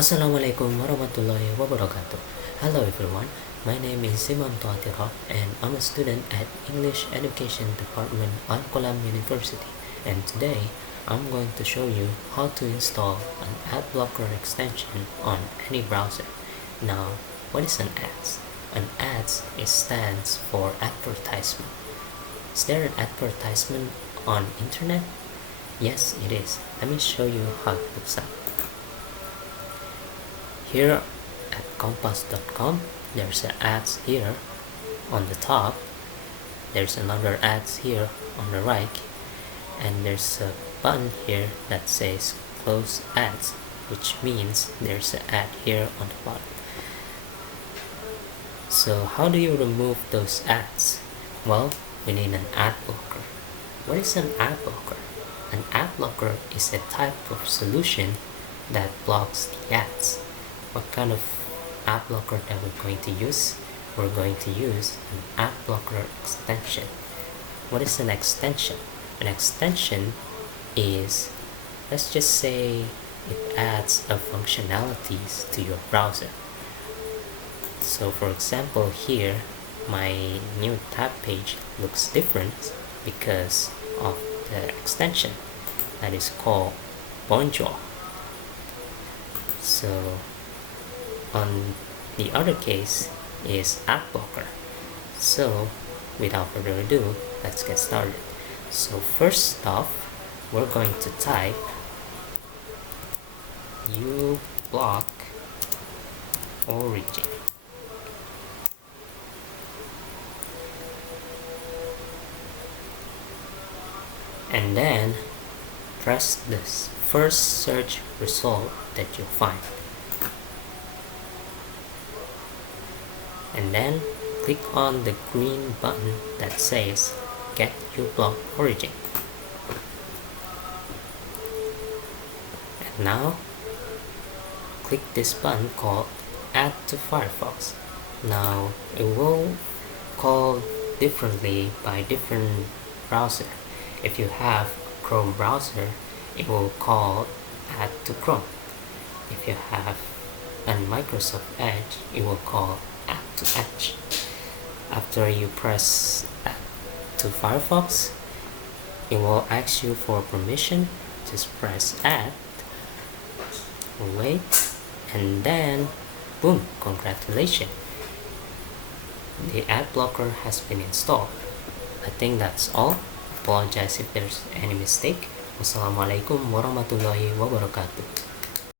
Assalamualaikum warahmatullahi wabarakatuh. Hello everyone, my name is Zimam Tho'atib and I'm a student at English Education Department Al-Qolam University, and today I'm going to show you how to install an Adblocker extension on any browser. Now, what is an ads? An ads stands for advertisement. Is there an advertisement on internet? Yes, it is. Let me show you how it looks like. Here at compass.com, there's an ads here on the top, there's another ads here on the right, and there's a button here that says close ads, which means there's an ad here on the bottom. So how do you remove those ads? Well, we need an ad blocker. What is an ad blocker? An ad blocker is a type of solution that blocks the ads. What kind of ad blocker that we're going to use? We're going to use an ad blocker extension. What is an extension? An extension is, let's just say, it adds a functionalities to your browser. So for example, here my new tab page looks different because of the extension that is called Bonjour. So on the other case is Adblocker. So without further ado, let's get started. So first off, we're going to type uBlock origin. And then press this first search result that you'll find. And then click on the green button that says Get uBlock Origin. And now click this button called Add to Firefox. Now it will call differently by different browser. If you have a Chrome browser, it will call Add to Chrome. If you have a Microsoft Edge, it will call Add to Edge. After you press Add to Firefox, it will ask you for permission. Just press Add, wait, and then boom, congratulations, the ad blocker has been installed. I think that's all. Apologize if there's any mistake. Wassalamualaikum warahmatullahi wabarakatuh.